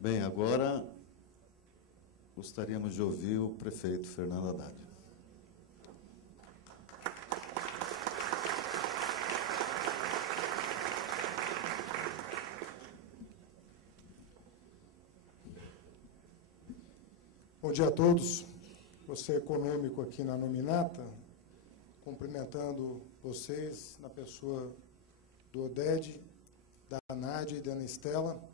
Bem, agora gostaríamos de ouvir o prefeito Fernando Haddad. Bom dia a todos. Vou ser econômico aqui na nominata, cumprimentando vocês na pessoa do Oded, da Nádia e da Ana Estela.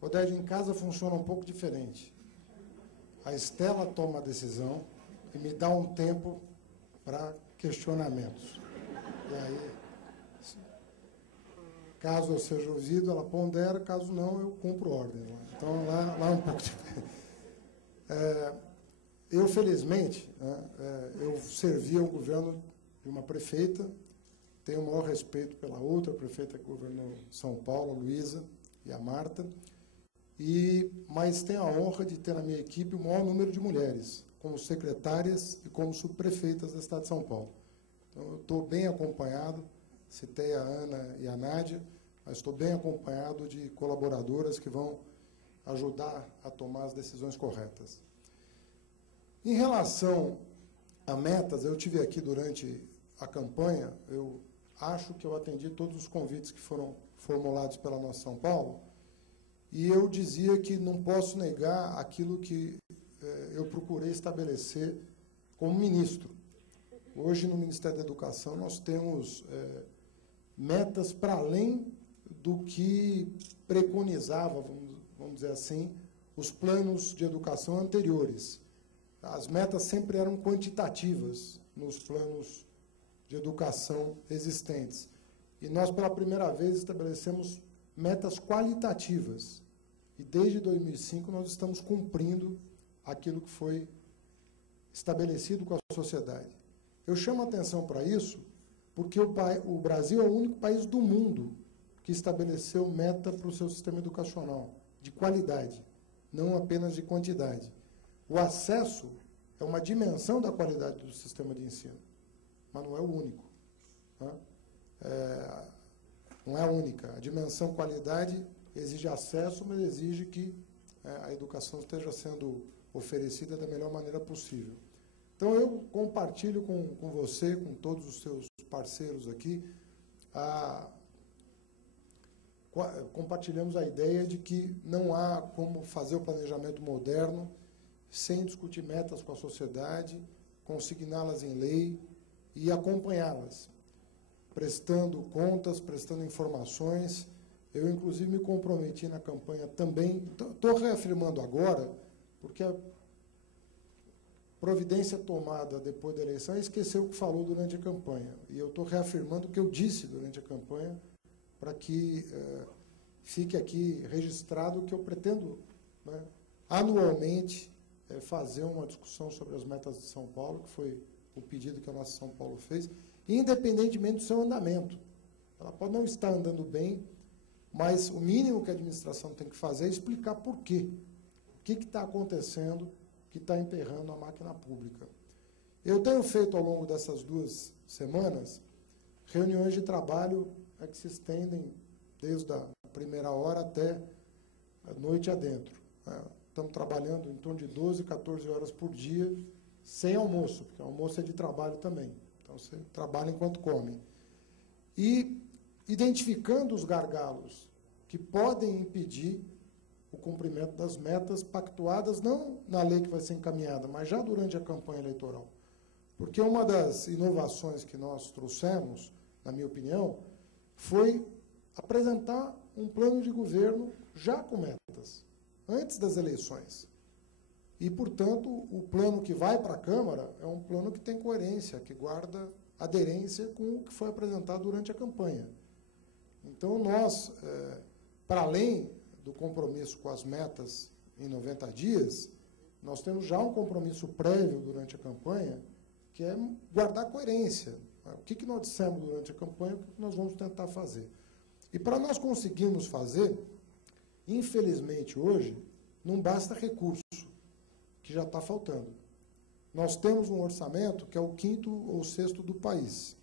Oded, em casa funciona um pouco diferente. A Estela toma a decisão e me dá um tempo para questionamentos. E aí, caso eu seja ouvido, ela pondera, caso não, eu cumpro ordem. Então, lá é um pouco diferente. Eu, felizmente, eu servi ao governo de uma prefeita, tenho o maior respeito pela outra prefeita que governou São Paulo, a Luísa e a Marta, mas tenho a honra de ter na minha equipe o maior número de mulheres, como secretárias e como subprefeitas do Estado de São Paulo. Então, eu estou bem acompanhado, citei a Ana e a Nádia, mas estou bem acompanhado de colaboradoras que vão ajudar a tomar as decisões corretas. Em relação a metas, eu tive aqui durante a campanha, eu acho que eu atendi todos os convites que foram formulados pela Nossa São Paulo, e eu dizia que não posso negar aquilo que eu procurei estabelecer como ministro. Hoje, no Ministério da Educação, nós temos metas para além do que preconizava, vamos dizer assim, os planos de educação anteriores. As metas sempre eram quantitativas nos planos de educação existentes. E nós, pela primeira vez, estabelecemos metas qualitativas. E, desde 2005, nós estamos cumprindo aquilo que foi estabelecido com a sociedade. Eu chamo a atenção para isso porque o Brasil é o único país do mundo que estabeleceu meta para o seu sistema educacional, de qualidade, não apenas de quantidade. O acesso é uma dimensão da qualidade do sistema de ensino, mas não é o único. Não é a única. A dimensão qualidade exige acesso, mas exige que a educação esteja sendo oferecida da melhor maneira possível. Então, eu compartilho com você, com todos os seus parceiros aqui, compartilhamos a ideia de que não há como fazer o planejamento moderno sem discutir metas com a sociedade, consigná-las em lei e acompanhá-las, prestando contas, prestando informações. Eu, inclusive, me comprometi na campanha também, estou reafirmando agora, porque a providência tomada depois da eleição esqueceu o que falou durante a campanha. E eu estou reafirmando o que eu disse durante a campanha, para que fique aqui registrado que eu pretendo, anualmente, fazer uma discussão sobre as metas de São Paulo, que foi o pedido que a Nossa São Paulo fez, independentemente do seu andamento. Ela pode não estar andando bem, mas o mínimo que a administração tem que fazer é explicar por quê. O que está acontecendo que está emperrando a máquina pública. Eu tenho feito, ao longo dessas 2 semanas, reuniões de trabalho que se estendem desde a primeira hora até a noite adentro. Estamos trabalhando em torno de 12, 14 horas por dia, sem almoço, porque almoço é de trabalho também. Então, você trabalha enquanto come. E identificando os gargalos que podem impedir o cumprimento das metas pactuadas, não na lei que vai ser encaminhada, mas já durante a campanha eleitoral. Porque uma das inovações que nós trouxemos, na minha opinião, foi apresentar um plano de governo já com metas, antes das eleições. E, portanto, o plano que vai para a Câmara é um plano que tem coerência, que guarda aderência com o que foi apresentado durante a campanha. Então, nós, para além do compromisso com as metas em 90 dias, nós temos já um compromisso prévio durante a campanha, que é guardar coerência. O que nós dissemos durante a campanha, o que nós vamos tentar fazer. E para nós conseguirmos fazer, infelizmente, hoje, não basta recurso, que já está faltando. Nós temos um orçamento que é o 5º ou 6º do país.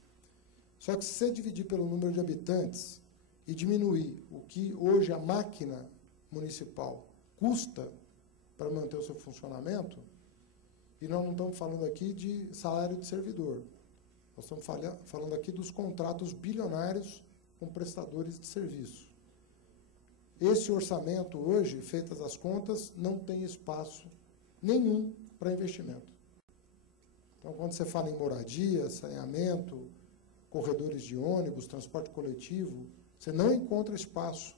Só que se você dividir pelo número de habitantes e diminuir o que hoje a máquina municipal custa para manter o seu funcionamento, e nós não estamos falando aqui de salário de servidor. Nós estamos falando aqui dos contratos bilionários com prestadores de serviço. Esse orçamento hoje, feitas as contas, não tem espaço nenhum para investimento. Então, quando você fala em moradia, saneamento, corredores de ônibus, transporte coletivo, você não encontra espaço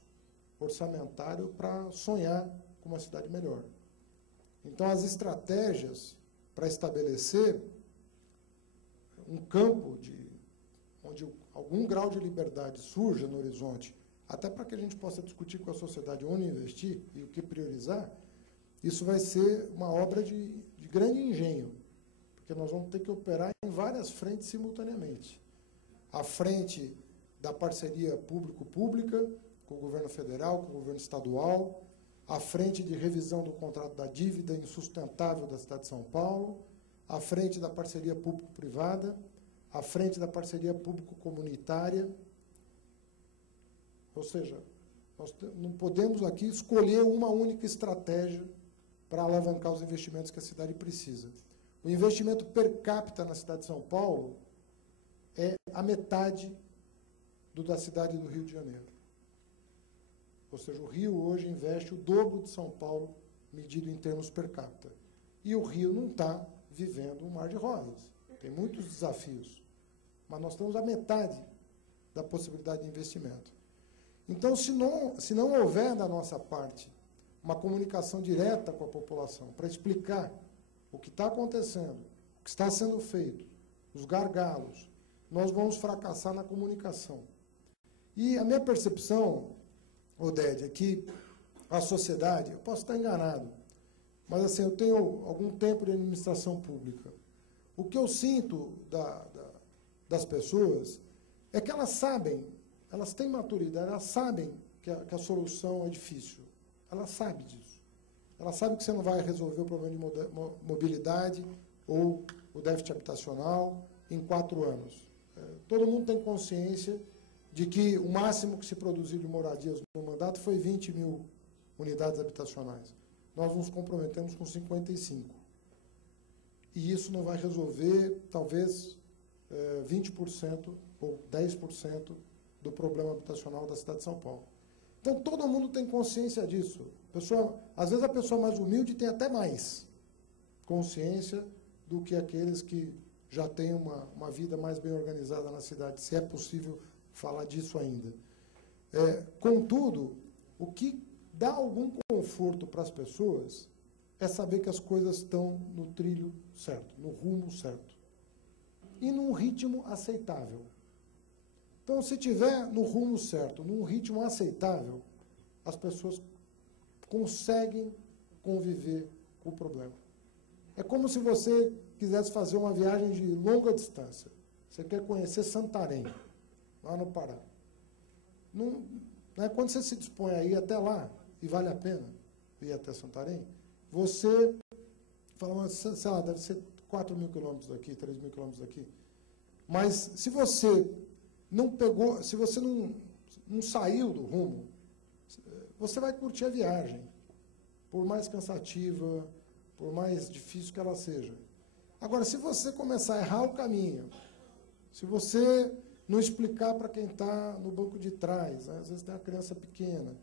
orçamentário para sonhar com uma cidade melhor. Então, as estratégias para estabelecer um campo onde algum grau de liberdade surja no horizonte, até para que a gente possa discutir com a sociedade onde investir e o que priorizar, isso vai ser uma obra de grande engenho, porque nós vamos ter que operar em várias frentes simultaneamente. A frente da parceria público-pública, com o governo federal, com o governo estadual, a frente de revisão do contrato da dívida insustentável da cidade de São Paulo, a frente da parceria público-privada, a frente da parceria público-comunitária. Ou seja, nós não podemos aqui escolher uma única estratégia para alavancar os investimentos que a cidade precisa. O investimento per capita na cidade de São Paulo é a metade do da cidade do Rio de Janeiro. Ou seja, o Rio hoje investe o dobro de São Paulo, medido em termos per capita. E o Rio não está vivendo um mar de rosas. Tem muitos desafios. Mas nós temos a metade da possibilidade de investimento. Então, se não houver da nossa parte uma comunicação direta com a população para explicar o que está acontecendo, o que está sendo feito, os gargalos, nós vamos fracassar na comunicação. E a minha percepção, Oded, é que a sociedade, eu posso estar enganado, mas assim, eu tenho algum tempo de administração pública. O que eu sinto das pessoas é que elas sabem, elas têm maturidade, elas sabem que a solução é difícil. Elas sabem disso. Elas sabem que você não vai resolver o problema de mobilidade ou o déficit habitacional em 4 anos. Todo mundo tem consciência de que o máximo que se produziu de moradias no mandato foi 20 mil unidades habitacionais. Nós nos comprometemos com 55. E isso não vai resolver, talvez, 20% ou 10% do problema habitacional da cidade de São Paulo. Então, todo mundo tem consciência disso. Às vezes, a pessoa mais humilde tem até mais consciência do que aqueles que já têm uma vida mais bem organizada na cidade, se é possível falar disso ainda. Contudo, o que dá algum conforto para as pessoas é saber que as coisas estão no trilho certo, no rumo certo. E num ritmo aceitável. Então, se tiver no rumo certo, num ritmo aceitável, as pessoas conseguem conviver com o problema. É como se você quisesse fazer uma viagem de longa distância. Você quer conhecer Santarém, lá no Pará. Não, né, quando você se dispõe a ir até lá, e vale a pena ir até Santarém, você fala, sei lá, deve ser 4 mil quilômetros daqui, 3 mil quilômetros daqui. Mas se você não pegou, se você não saiu do rumo, você vai curtir a viagem, por mais cansativa, por mais difícil que ela seja. Agora, se você começar a errar o caminho, se você não explicar para quem está no banco de trás, né, às vezes tem uma criança pequena,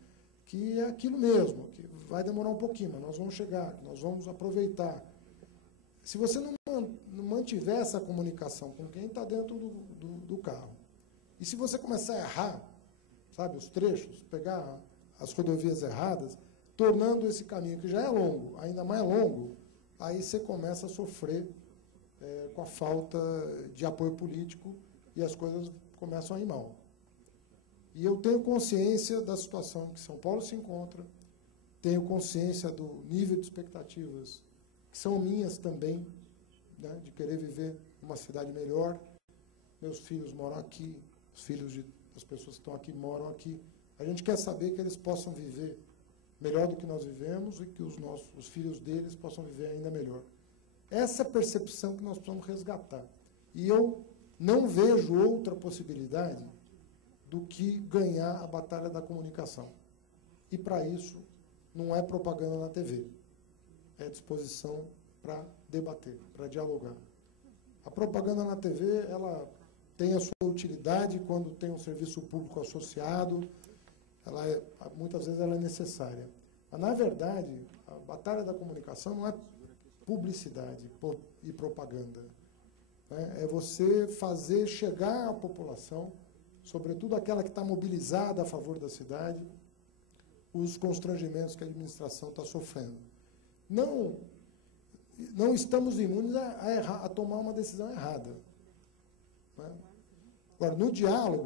que é aquilo mesmo, que vai demorar um pouquinho, mas nós vamos chegar, nós vamos aproveitar. Se você não mantiver essa comunicação com quem está dentro do carro, e se você começar a errar, sabe, os trechos, pegar as rodovias erradas, tornando esse caminho, que já é longo, ainda mais longo, aí você começa a sofrer com a falta de apoio político e as coisas começam a ir mal. E eu tenho consciência da situação em que São Paulo se encontra, tenho consciência do nível de expectativas que são minhas também, né, de querer viver numa cidade melhor. Meus filhos moram aqui, os filhos das pessoas que estão aqui moram aqui. A gente quer saber que eles possam viver melhor do que nós vivemos e que os filhos deles possam viver ainda melhor. Essa é a percepção que nós precisamos resgatar. E eu não vejo outra possibilidade do que ganhar a batalha da comunicação. E, para isso, não é propaganda na TV. É disposição para debater, para dialogar. A propaganda na TV, ela tem a sua utilidade quando tem um serviço público associado, muitas vezes ela é necessária. Mas, na verdade, a batalha da comunicação não é publicidade e propaganda. Né? É você fazer chegar à população, sobretudo aquela que está mobilizada a favor da cidade, os constrangimentos que a administração está sofrendo. Não estamos imunes a tomar uma decisão errada. Né? Agora, no diálogo,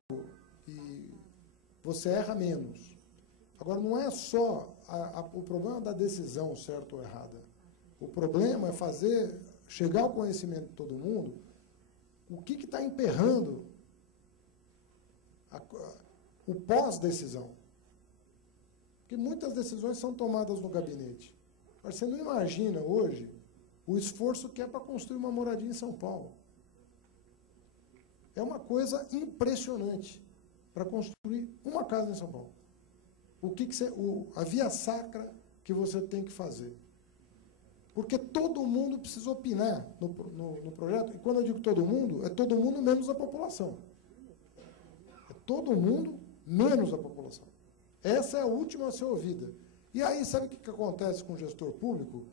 você erra menos. Agora, não é só o problema da decisão certa ou errada. O problema é fazer chegar ao conhecimento de todo mundo o que está emperrando o pós-decisão. Porque muitas decisões são tomadas no gabinete. Mas você não imagina hoje o esforço que é para construir uma moradia em São Paulo. É uma coisa impressionante para construir uma casa em São Paulo. A via sacra que você tem que fazer. Porque todo mundo precisa opinar no projeto. E quando eu digo todo mundo, é todo mundo menos a população. É todo mundo menos a população. Essa é a última a ser ouvida. E aí, sabe o que acontece com o gestor público?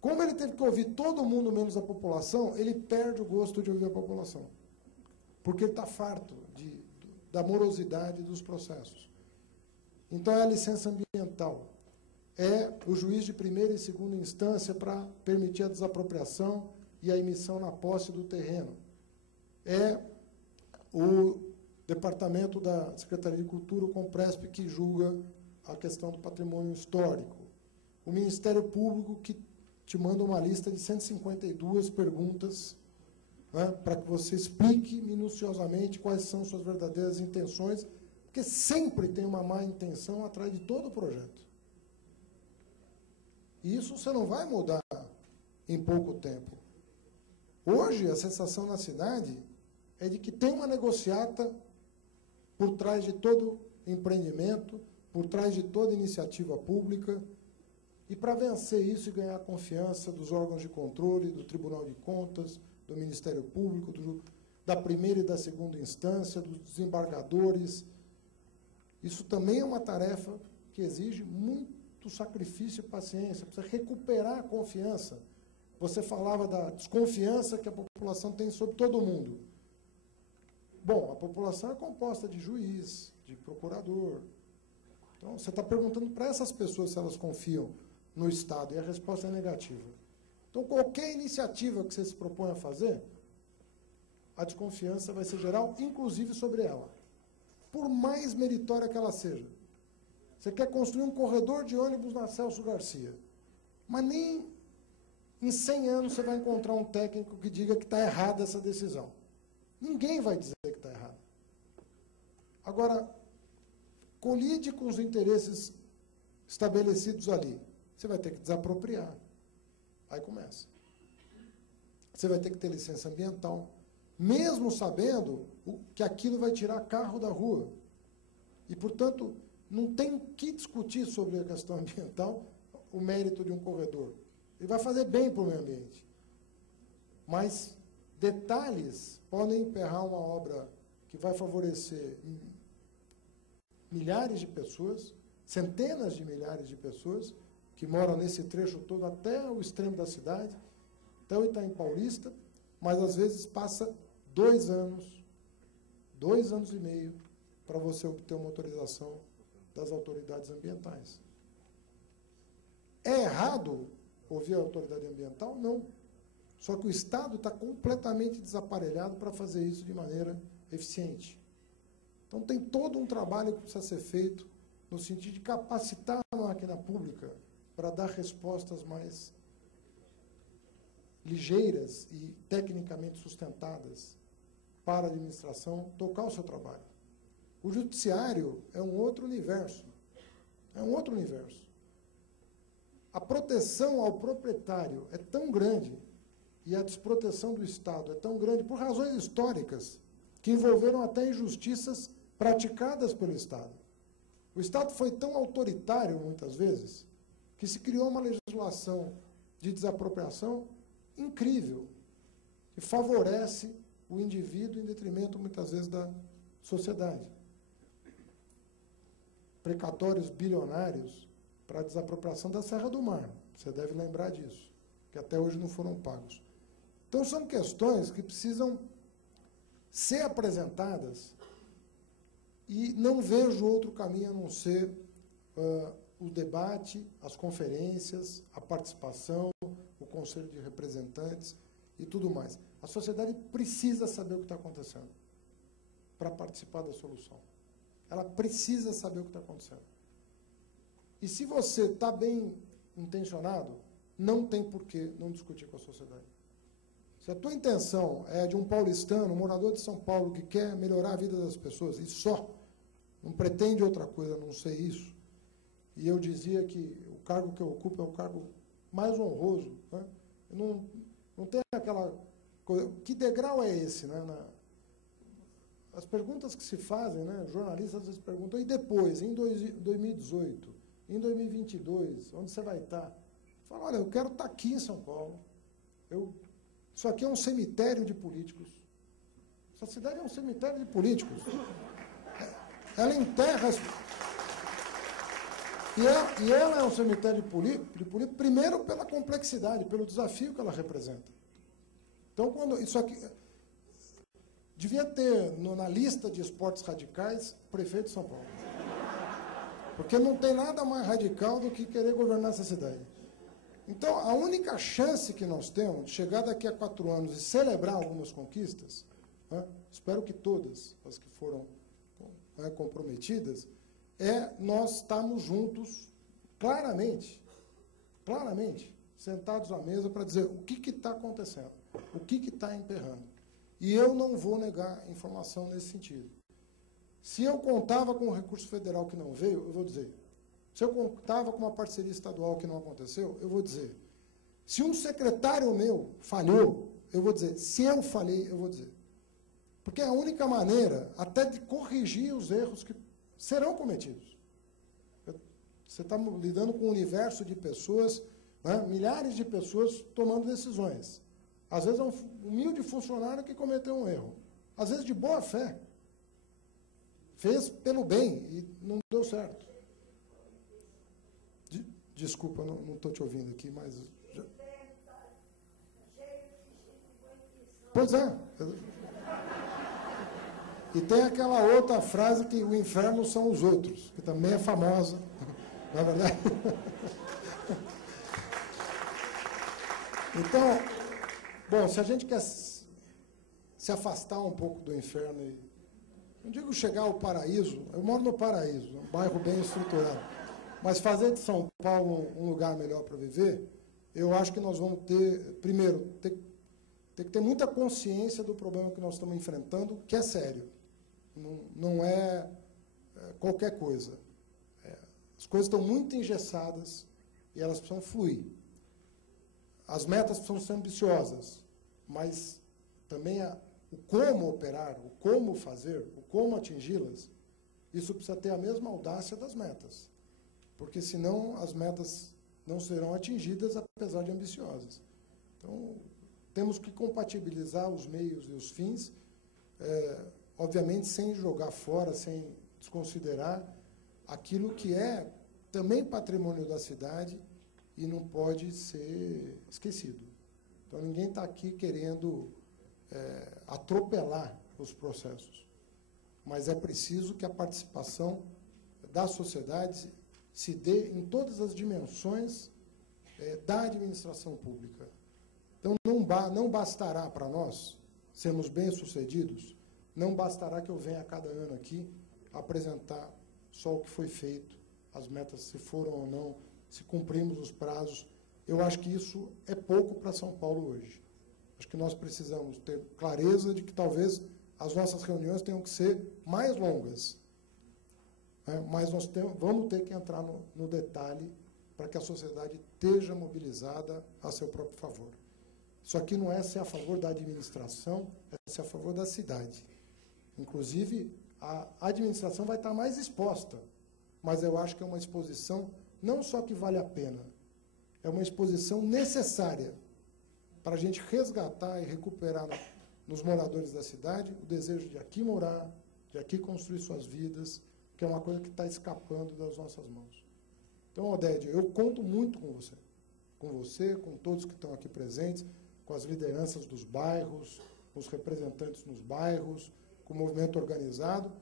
Como ele teve que ouvir todo mundo menos a população, ele perde o gosto de ouvir a população. Porque ele está farto da morosidade dos processos. Então, é a licença ambiental. É o juiz de primeira e segunda instância para permitir a desapropriação e a emissão na posse do terreno. É o departamento da Secretaria de Cultura, o Compresp, que julga a questão do patrimônio histórico. O Ministério Público, que te manda uma lista de 152 perguntas, né, para que você explique minuciosamente quais são suas verdadeiras intenções, porque sempre tem uma má intenção atrás de todo o projeto. E isso você não vai mudar em pouco tempo. Hoje, a sensação na cidade é de que tem uma negociata por trás de todo empreendimento, por trás de toda iniciativa pública, e para vencer isso e ganhar a confiança dos órgãos de controle, do Tribunal de Contas, do Ministério Público, da primeira e da segunda instância, dos desembargadores. Isso também é uma tarefa que exige muito sacrifício e paciência, precisa recuperar a confiança. Você falava da desconfiança que a população tem sobre todo mundo. Bom, a população é composta de juiz, de procurador. Então, você está perguntando para essas pessoas se elas confiam no Estado, e a resposta é negativa. Então, qualquer iniciativa que você se propõe a fazer, a desconfiança vai ser geral, inclusive sobre ela. Por mais meritória que ela seja. Você quer construir um corredor de ônibus na Celso Garcia, mas nem em 100 anos você vai encontrar um técnico que diga que está errada essa decisão. Ninguém vai dizer que está errado. Agora, colide com os interesses estabelecidos ali. Você vai ter que desapropriar. Aí começa. Você vai ter que ter licença ambiental, mesmo sabendo que aquilo vai tirar carro da rua. E, portanto, não tem que discutir sobre a questão ambiental o mérito de um corredor. Ele vai fazer bem para o meio ambiente. Mas detalhes podem emperrar uma obra que vai favorecer milhares de pessoas, centenas de milhares de pessoas, que moram nesse trecho todo até o extremo da cidade, até o Itaim Paulista, mas às vezes passa 2 anos, 2 anos e meio, para você obter uma autorização das autoridades ambientais. É errado ouvir a autoridade ambiental? Não. Só que o Estado está completamente desaparelhado para fazer isso de maneira eficiente. Então, tem todo um trabalho que precisa ser feito no sentido de capacitar a máquina pública para dar respostas mais ligeiras e tecnicamente sustentadas para a administração tocar o seu trabalho. O judiciário é um outro universo. É um outro universo. A proteção ao proprietário é tão grande e a desproteção do Estado é tão grande por razões históricas que envolveram até injustiças praticadas pelo Estado. O Estado foi tão autoritário, muitas vezes, que se criou uma legislação de desapropriação incrível, que favorece o indivíduo em detrimento, muitas vezes, da sociedade. Precatórios bilionários para a desapropriação da Serra do Mar. Você deve lembrar disso, que até hoje não foram pagos. Então, são questões que precisam ser apresentadas e não vejo outro caminho a não ser o debate, as conferências, a participação, o Conselho de Representantes e tudo mais. A sociedade precisa saber o que está acontecendo para participar da solução. Ela precisa saber o que está acontecendo. E se você está bem intencionado, não tem por que não discutir com a sociedade. Se a tua intenção é de um paulistano, um morador de São Paulo, que quer melhorar a vida das pessoas, e só, não pretende outra coisa, a não ser isso, e eu dizia que o cargo que eu ocupo é o cargo mais honroso, né? Não tem aquela coisa... Que degrau é esse, né? As perguntas que se fazem, né? Os jornalistas às vezes perguntam, e depois, em 2018, em 2022, onde você vai estar? Fala, olha, eu quero estar aqui em São Paulo. Isso aqui é um cemitério de políticos. Essa cidade é um cemitério de políticos. Ela enterra... E ela é um cemitério de político, primeiro pela complexidade, pelo desafio que ela representa. Então, quando isso aqui... Devia ter na lista de esportes radicais prefeito de São Paulo. Porque não tem nada mais radical do que querer governar essa cidade. Então, a única chance que nós temos de chegar daqui a 4 anos e celebrar algumas conquistas, né, espero que todas as que foram comprometidas, é nós estarmos juntos, claramente, sentados à mesa para dizer o que está acontecendo, o que está emperrando. E eu não vou negar informação nesse sentido. Se eu contava com um recurso federal que não veio, eu vou dizer. Se eu contava com uma parceria estadual que não aconteceu, eu vou dizer. Se um secretário meu falhou, eu vou dizer. Se eu falhei, eu vou dizer. Porque é a única maneira até de corrigir os erros que serão cometidos. Você está lidando com um universo de pessoas, né, milhares de pessoas tomando decisões. Às vezes é um humilde funcionário que cometeu um erro. Às vezes de boa fé. Fez pelo bem e não deu certo. Desculpa, não estou te ouvindo aqui, mas... Pois é. E tem aquela outra frase que o inferno são os outros, que também é famosa, não é verdade? Então, bom, se a gente quer se afastar um pouco do inferno, e não digo chegar ao paraíso, eu moro no Paraíso, um bairro bem estruturado, mas fazer de São Paulo um lugar melhor para viver, eu acho que nós vamos primeiro, ter que ter muita consciência do problema que nós estamos enfrentando, que é sério. Não é qualquer coisa. As coisas estão muito engessadas e elas precisam fluir. As metas precisam ser ambiciosas, mas também o como operar, o como fazer, o como atingi-las, isso precisa ter a mesma audácia das metas, porque senão as metas não serão atingidas, apesar de ambiciosas. Então, temos que compatibilizar os meios e os fins, obviamente sem jogar fora, sem desconsiderar aquilo que é também patrimônio da cidade e não pode ser esquecido. Então, ninguém está aqui querendo atropelar os processos, mas é preciso que a participação da sociedade se dê em todas as dimensões da administração pública. Então, não bastará para nós sermos bem-sucedidos, não bastará que eu venha a cada ano aqui apresentar só o que foi feito, as metas, se foram ou não, se cumprimos os prazos. Eu acho que isso é pouco para São Paulo hoje. Acho que nós precisamos ter clareza de que talvez as nossas reuniões tenham que ser mais longas, né? Mas nós vamos ter que entrar no detalhe para que a sociedade esteja mobilizada a seu próprio favor. Isso aqui não é ser a favor da administração, é ser a favor da cidade. Inclusive, a administração vai estar mais exposta mas eu acho que é uma exposição não só que vale a pena, é uma exposição necessária para a gente resgatar e recuperar nos moradores da cidade o desejo de aqui morar, de aqui construir suas vidas, que é uma coisa que está escapando das nossas mãos. Então, Odédio, eu conto muito com você, com todos que estão aqui presentes, com as lideranças dos bairros, com os representantes nos bairros, com o movimento organizado,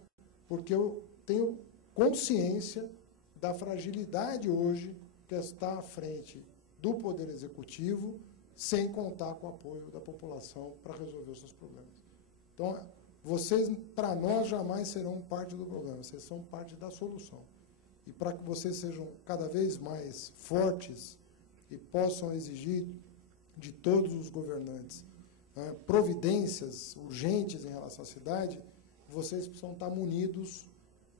porque eu tenho consciência da fragilidade hoje que está à frente do Poder Executivo, sem contar com o apoio da população para resolver os seus problemas. Então, vocês, para nós, jamais serão parte do problema, vocês são parte da solução. E para que vocês sejam cada vez mais fortes e possam exigir de todos os governantes providências urgentes em relação à cidade, vocês precisam estar munidos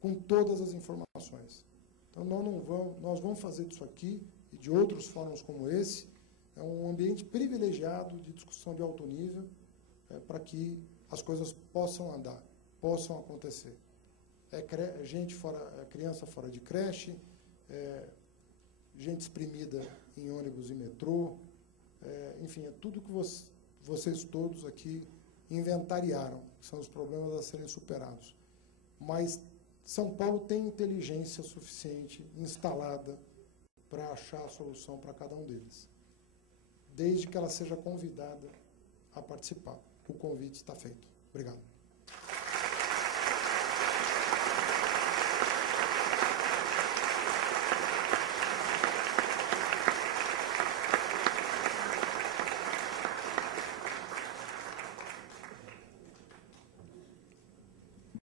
com todas as informações. Então, nós vamos fazer disso aqui e de outros fóruns como esse, um ambiente privilegiado de discussão de alto nível para que as coisas possam andar, possam acontecer. Criança fora de creche, gente exprimida em ônibus e metrô, enfim, é tudo que vocês todos aqui inventariaram, que são os problemas a serem superados. Mas São Paulo tem inteligência suficiente instalada para achar a solução para cada um deles, desde que ela seja convidada a participar. O convite está feito. Obrigado.